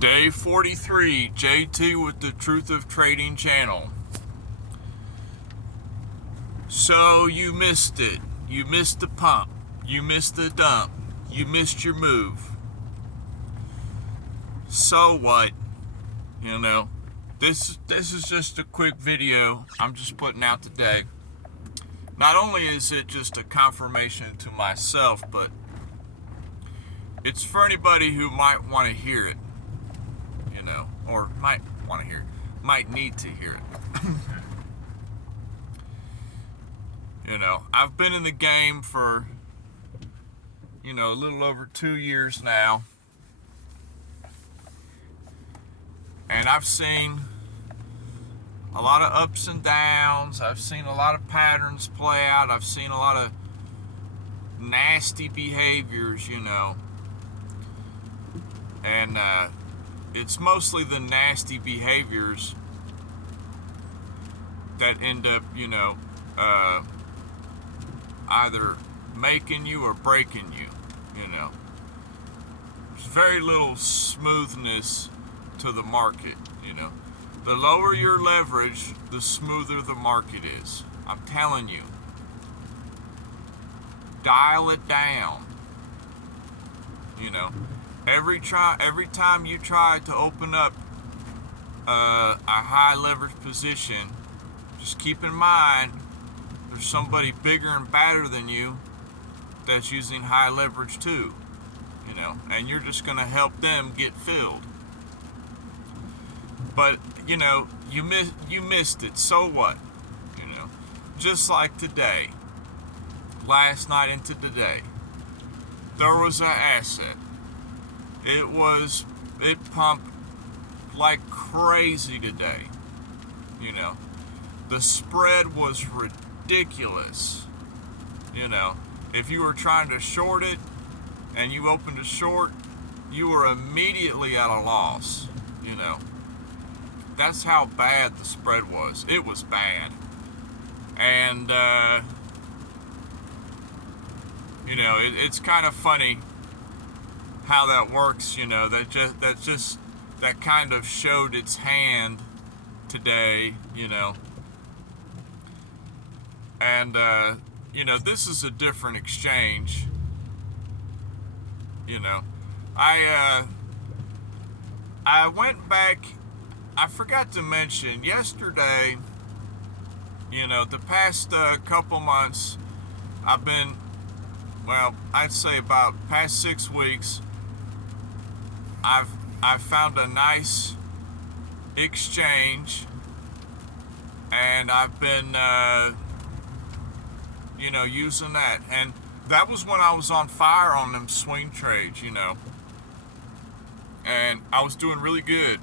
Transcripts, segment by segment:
Day 43, JT with the Truth of Trading channel. So you missed it. You missed the pump. You missed the dump. You missed your move. So what? You know, this is just a quick video I'm just putting out today. Not only is it just a confirmation to myself, but it's for anybody who might want to hear it. You know, or might want to hear it, might need to hear it. You know, I've been in the game for, a little over 2 years now. And I've seen a lot of ups and downs. I've seen a lot of patterns play out. I've seen a lot of nasty behaviors, And it's mostly the nasty behaviors that end up, either making you or breaking you, There's very little smoothness to the market, The lower your leverage, the smoother the market is. I'm telling you. Dial it down. Every time you try to open up a high leverage position, just keep in mind there's somebody bigger and badder than you that's using high leverage too, and you're just going to help them get filled. But you missed it. So what? Just like today, last night into today, there was an asset. It pumped like crazy today. The spread was ridiculous. If you were trying to short it and you opened a short, you were immediately at a loss. That's how bad the spread was. It was bad. And, it's kind of funny how that works, that kind of showed its hand today, and this is a different exchange. I went back. I forgot to mention yesterday, the past couple months, I'd say about past 6 weeks, I've found a nice exchange, and I've been, using that. And that was when I was on fire on them swing trades, and I was doing really good.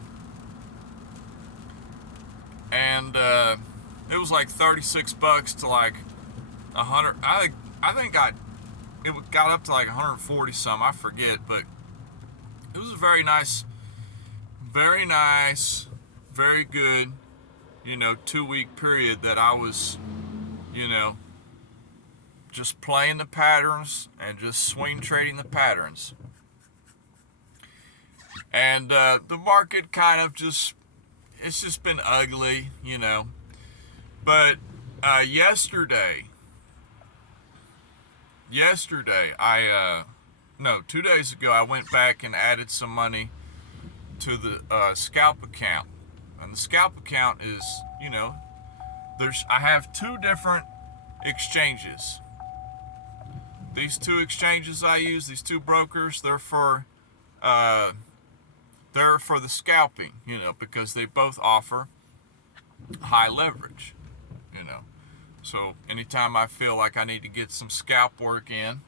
And it was like $36 to like 100. I think it got up to like 140 some. I forget, but it was a very nice, very good, 2-week period that I was, just playing the patterns and just swing trading the patterns. And the market kind of it's just been ugly, But yesterday, 2 days ago, I went back and added some money to the scalp account. And the scalp account is, I have 2 different exchanges. These 2 exchanges I use, these 2 brokers, they're for the scalping, because they both offer high leverage, So anytime I feel like I need to get some scalp work in,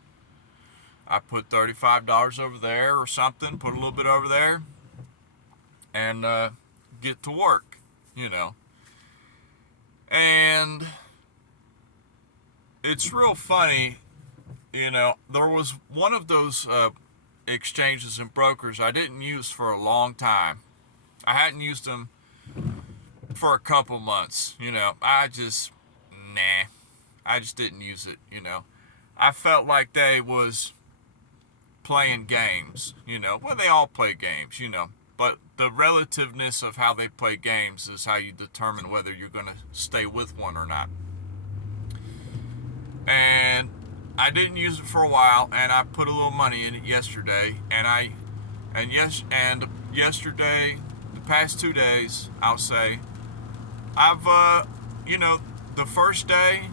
I put $35 over there or something, put a little bit over there, and get to work, And it's real funny, there was one of those exchanges and brokers I didn't use for a long time. I hadn't used them for a couple months, I just didn't use it, I felt like they was playing games, well, they all play games, but the relativeness of how they play games is how you determine whether you're going to stay with one or not. And I didn't use it for a while, and I put a little money in it yesterday, and yesterday, the past 2 days, I'll say, I've the first day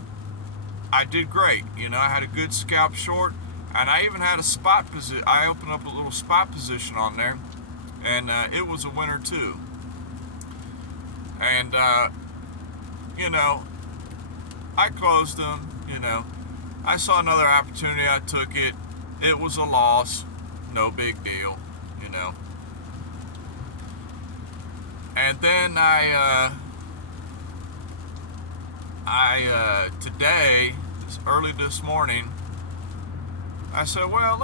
I did great. I had a good scalp short, and I even had a spot position. I opened up a little spot position on there, and it was a winner too. And I closed them. I saw another opportunity. I took it. It was a loss. No big deal. And then today, early this morning, I said, well,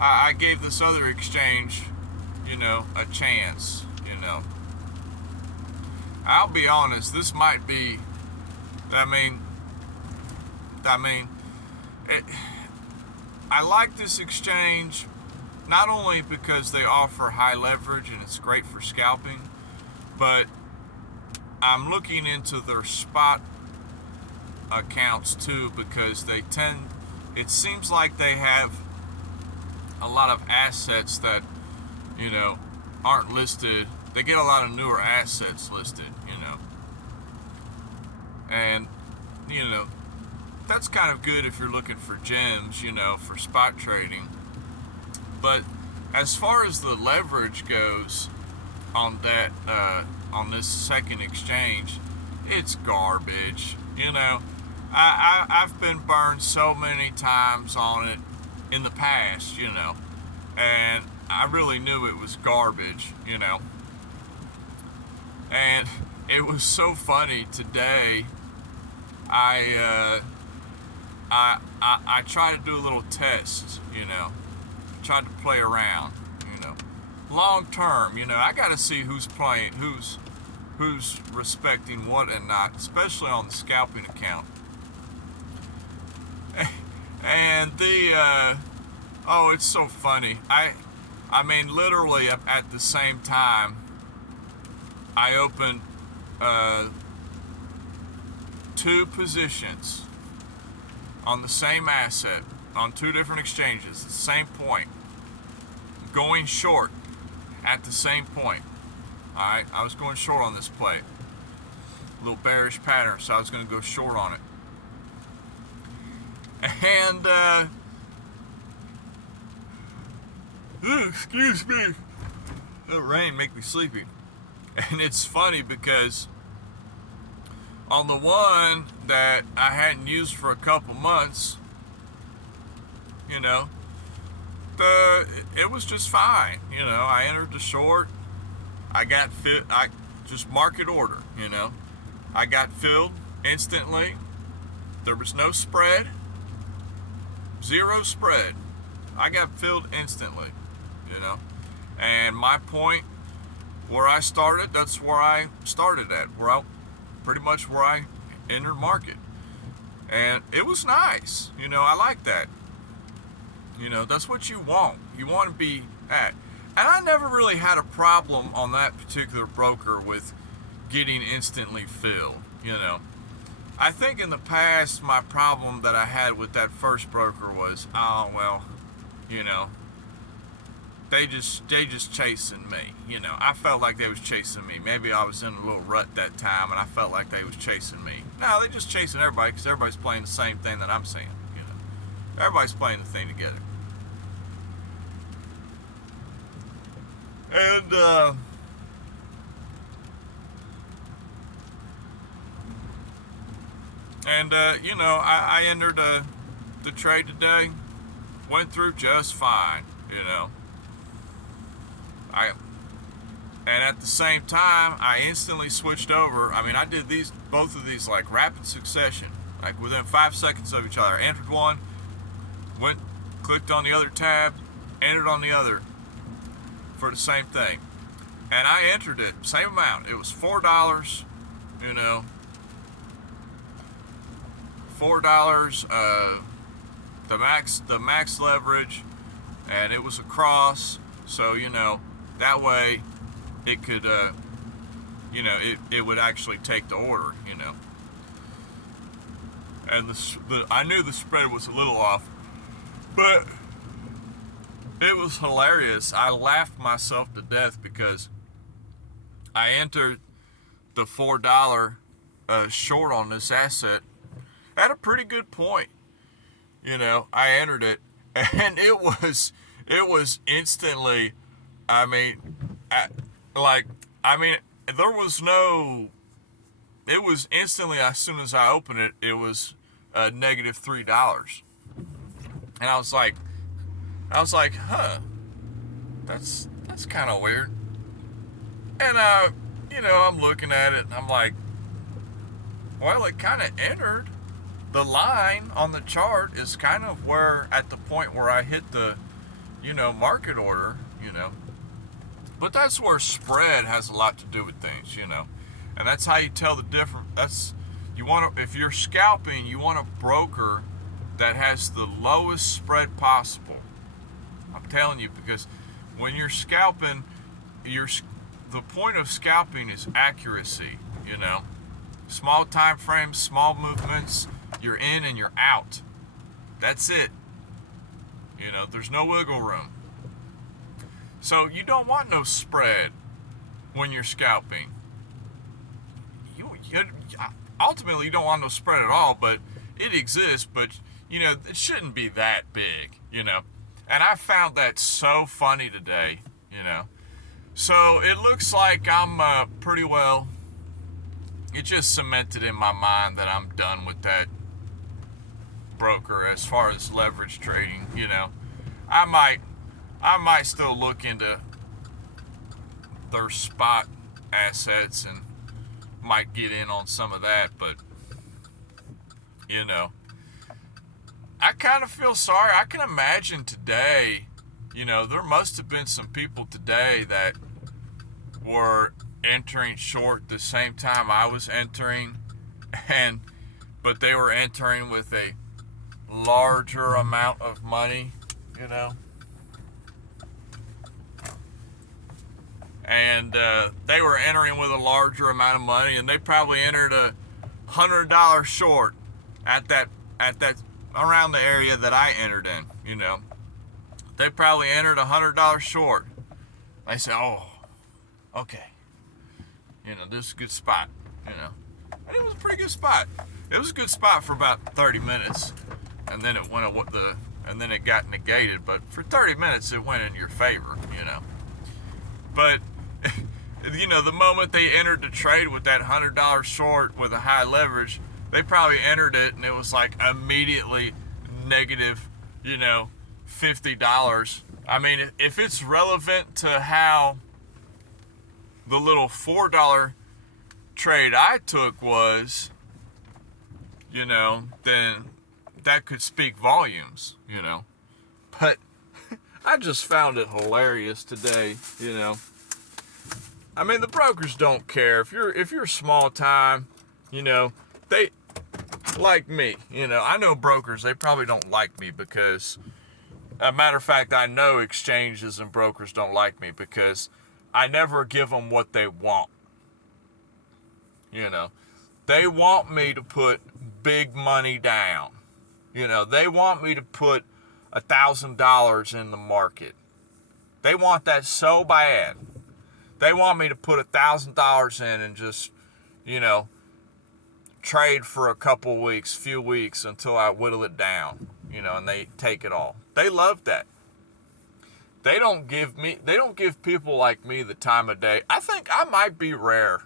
I gave this other exchange, a chance, I'll be honest, this might be, I like this exchange not only because they offer high leverage and it's great for scalping, but I'm looking into their spot accounts too, because it seems like they have a lot of assets that, aren't listed. They get a lot of newer assets listed, and, that's kind of good if you're looking for gems, for spot trading. But as far as the leverage goes on that, on this second exchange, it's garbage. I've been burned so many times on it in the past, and I really knew it was garbage, and it was so funny today. I tried to do a little test, tried to play around, long term, I got to see who's playing, who's respecting what and not, especially on the scalping account. And it's so funny. I mean, literally at the same time, I opened 2 positions on the same asset on 2 different exchanges at the same point, going short at the same point. Alright, I was going short on this play. A little bearish pattern, so I was going to go short on it. And, excuse me, the rain make me sleepy. And it's funny because on the one that I hadn't used for a couple months, it was just fine. I entered the short. I got fit. I just market order. I got filled instantly. There was no spread. 0 spread. I got filled instantly. And my point where I started, that's where I started at. Pretty much where I entered market. And it was nice. I like that. That's what you want. You want to be at. And I never really had a problem on that particular broker with getting instantly filled, I think in the past, my problem that I had with that first broker was, they just chasing me. I felt like they was chasing me. Maybe I was in a little rut that time, and I felt like they was chasing me. No, they just chasing everybody because everybody's playing the same thing that I'm seeing. Everybody's playing the thing together. And I entered the trade today. Went through just fine. And at the same time, I instantly switched over. I mean, I did both of these like rapid succession, like within 5 seconds of each other. I entered one, clicked on the other tab, entered on the other for the same thing. And I entered it, same amount. It was $4, $4, the max leverage, and it was across. So, That way, it could, it would actually take the order, And I knew the spread was a little off, but it was hilarious. I laughed myself to death because I entered the $4 short on this asset at a pretty good point. I entered it, and it was instantly. There was no. It was instantly, as soon as I opened it, it was negative $3, and I was like, huh, that's kind of weird. And I'm looking at it, and I'm like, well, it kind of entered. The line on the chart is kind of where, at the point where I hit the, market order, But that's where spread has a lot to do with things, And that's how you tell the difference. If you're scalping, you want a broker that has the lowest spread possible. I'm telling you, because when you're scalping, the point of scalping is accuracy, Small time frames, small movements, you're in and you're out. That's it. There's no wiggle room. So you don't want no spread when you're scalping. Ultimately, you don't want no spread at all, but it exists, but, it shouldn't be that big, And I found that so funny today, So it looks like I'm pretty well, it just cemented in my mind that I'm done with that broker as far as leverage trading. I might still look into their spot assets and might get in on some of that, but I kind of feel sorry. I can imagine today, there must have been some people today that were entering short the same time I was entering, but they were entering with a larger amount of money, and they were entering with a larger amount of money, and they probably entered $100 short at that around the area that I entered in. They probably entered $100 short. They said, "Oh, okay, this is a good spot," and it was a pretty good spot. It was a good spot for about 30 minutes, and then it got negated. But for 30 minutes, it went in your favor, But the moment they entered the trade with that $100 short with a high leverage, they probably entered it, and it was like immediately negative, $50. I mean, if it's relevant to how the little $4 trade I took was, then that could speak volumes, But I just found it hilarious today, I mean, the brokers don't care. If you're small time, they like me. I know brokers, they probably don't like me because, a matter of fact, I know exchanges and brokers don't like me because I never give them what they want. They want me to put big money down. They want me to put $1,000 in the market. They want that so bad. They want me to put $1,000 in and just, trade for a few weeks until I whittle it down, and they take it all. They love that. They don't give people like me the time of day. I think I might be rare.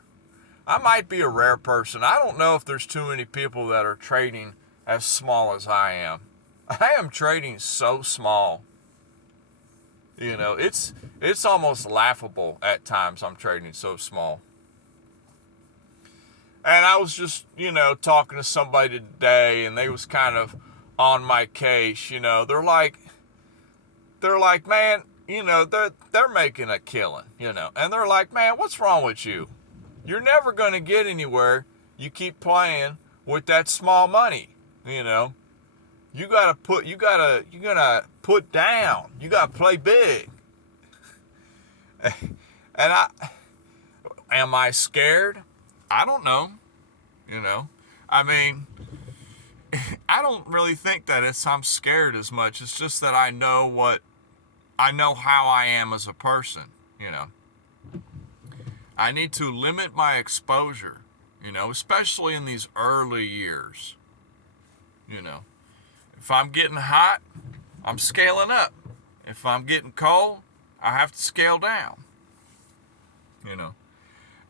I might be a rare person. I don't know if there's too many people that are trading as small as I am. I am trading so small. It's almost laughable at times. I'm trading so small. And I was just, talking to somebody today, and they was kind of on my case. They're like, man, they're making a killing, and they're like, man, what's wrong with you? You're never going to get anywhere. You keep playing with that small money, You gotta put down. You gotta play big. And am I scared? I don't know. You know, I mean, I don't really think that I'm scared as much. It's just that I know how I am as a person. You know, I need to limit my exposure. You know, especially in these early years. You know, if I'm getting hot, I'm scaling up. If I'm getting cold, I have to scale down. You know,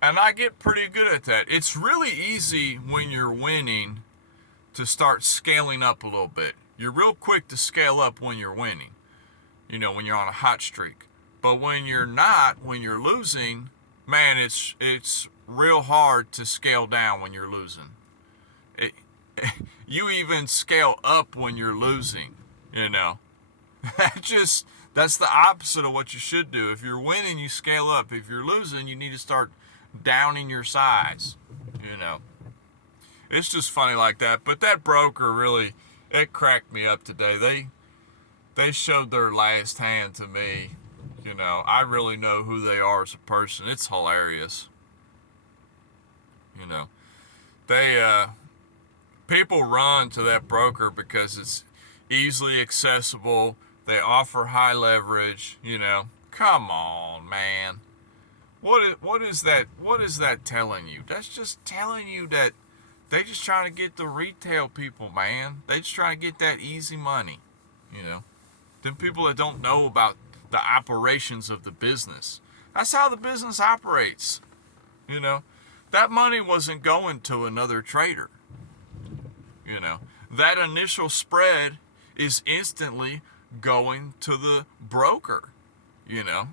and I get pretty good at that. It's really easy when you're winning to start scaling up a little bit. You're real quick to scale up when you're winning, you know, when you're on a hot streak. But when you're not, when you're losing, man, it's real hard to scale down when you're losing. It, you even scale up when you're losing, you know. That's the opposite of what you should do. If you're winning, you scale up. If you're losing, you need to start downing your size, you know. It's just funny like that. But that broker really, it cracked me up today. They showed their last hand to me. You know, I really know who they are as a person. It's hilarious. You know, people run to that broker because it's easily accessible. They offer high leverage, you know. Come on, man. What is that telling you? That's just telling you that they just trying to get the retail people, man. They just trying to get that easy money, you know. Them people that don't know about the operations of the business. That's how the business operates, you know. That money wasn't going to another trader, you know. That initial spread is instantly going to the broker, you know.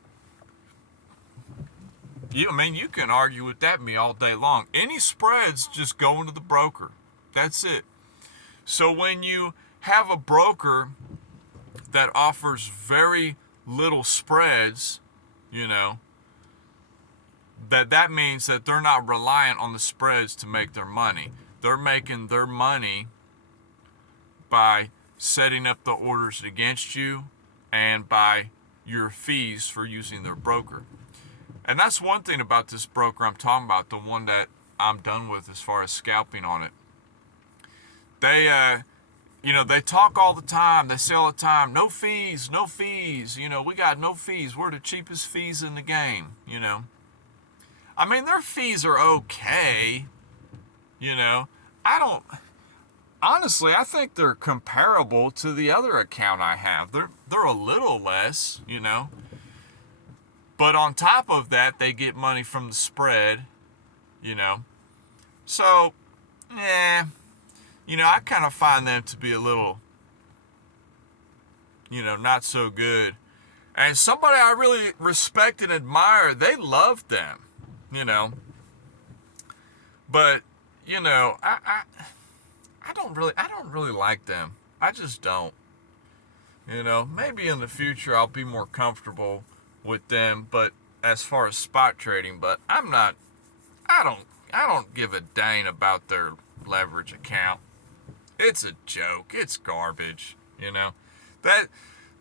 You can argue with that me all day long. Any spreads just going to the broker. That's it. So when you have a broker that offers very little spreads, you know, that means that they're not reliant on the spreads to make their money. They're making their money by setting up the orders against you and by your fees for using their broker. And that's one thing about this broker I'm talking about, the one that I'm done with as far as scalping on it. They talk all the time. They say all the time, no fees, no fees. You know, we got no fees. We're the cheapest fees in the game, you know. I mean, their fees are okay, you know. Honestly, I think they're comparable to the other account I have. They're a little less, you know. But on top of that, they get money from the spread, you know. So, you know, I kind of find them to be a little, you know, not so good. And somebody I really respect and admire, they love them, you know. But, you know, I don't really like them. I just don't. You know, maybe in the future I'll be more comfortable with them, but as far as spot trading, but I don't give a dang about their leverage account. It's a joke. It's garbage, you know.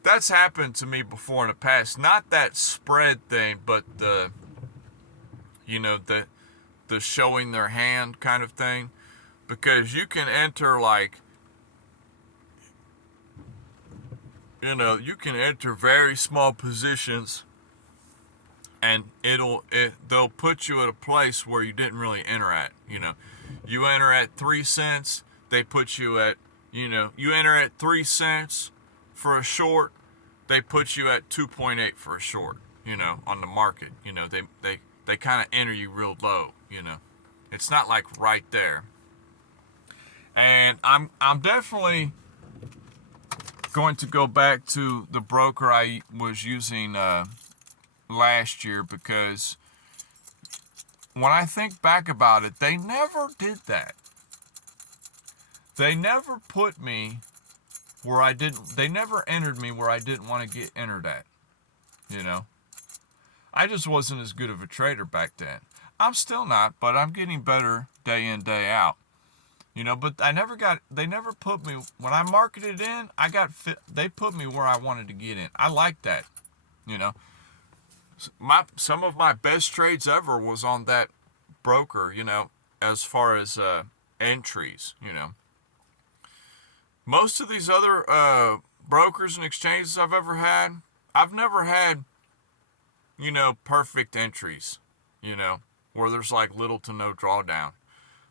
That's happened to me before in the past. Not that spread thing, but the showing their hand kind of thing, because you can enter you can enter very small positions, and they'll put you at a place where you didn't really enter at. You know, you enter at 3 cents, they put you at, you enter at 3 cents for a short, they put you at 2.8 for a short, you know, on the market. You know, they kind of enter you real low, you know. It's not like right there. And I'm definitely going to go back to the broker I was using last year, because when I think back about it, they never did that. They never put me where they never entered me where I didn't want to get entered at, you know. I just wasn't as good of a trader back then. I'm still not, but I'm getting better day in, day out. You know, but they never put me, when I marketed in, they put me where I wanted to get in. I like that, you know. Some of my best trades ever was on that broker, as far as entries, Most of these other brokers and exchanges I've ever had, I've never had, perfect entries, where there's like little to no drawdown.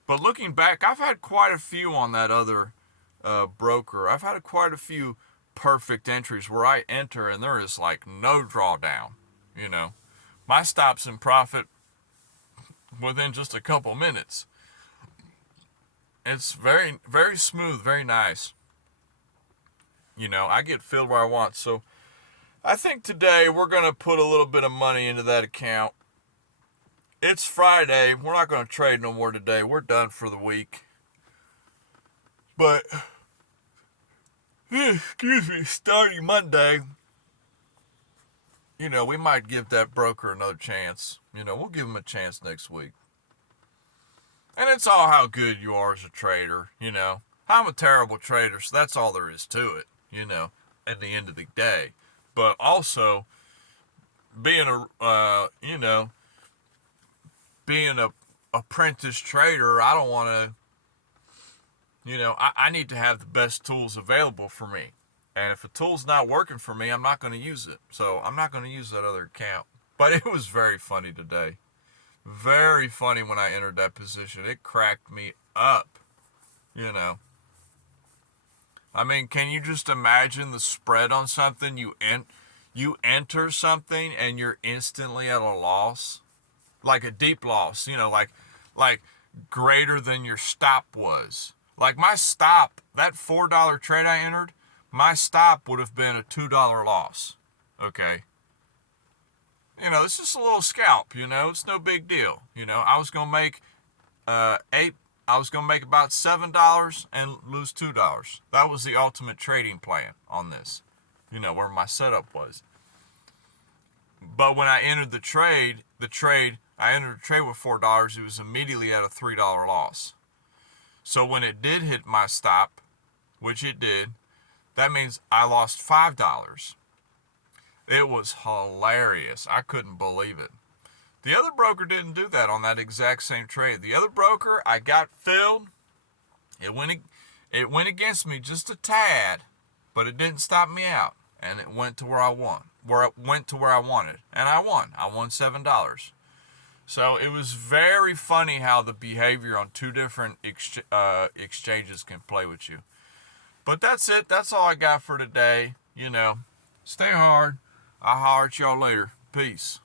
But looking back, I've had quite a few on that other broker. I've had quite a few perfect entries where I enter and there is like no drawdown, My stop's in profit within just a couple minutes. It's very, very smooth, very nice. I get filled where I want. So I think today we're going to put a little bit of money into that account. It's Friday. We're not going to trade no more today. We're done for the week. But, excuse me, starting Monday, we might give that broker another chance. We'll give him a chance next week. And it's all how good you are as a trader, I'm a terrible trader, so that's all there is to it, at the end of the day. But also, being being a apprentice trader, I don't want to, I need to have the best tools available for me. And if a tool's not working for me, I'm not going to use it. So I'm not going to use that other account. But it was very funny today. Very funny when I entered that position. It cracked me up, I mean, can you just imagine the spread on something? You enter something and you're instantly at a loss, like a deep loss, like greater than your stop was. Like my stop, that $4 trade I entered, my stop would have been a $2 loss. Okay. It's just a little scalp, it's no big deal. I was going to make I was going to make about $7 and lose $2. That was the ultimate trading plan on this, where my setup was. But when I entered the trade, I entered the trade with $4. It was immediately at a $3 loss. So when it did hit my stop, which it did, that means I lost $5. It was hilarious. I couldn't believe it. The other broker didn't do that on that exact same trade. The other broker, I got filled. It went against me just a tad, but it didn't stop me out, and it went to where I wanted. And I won. I won $7. So it was very funny how the behavior on two different exchanges can play with you. But that's it. That's all I got for today. Stay hard. I'll holler at y'all later. Peace.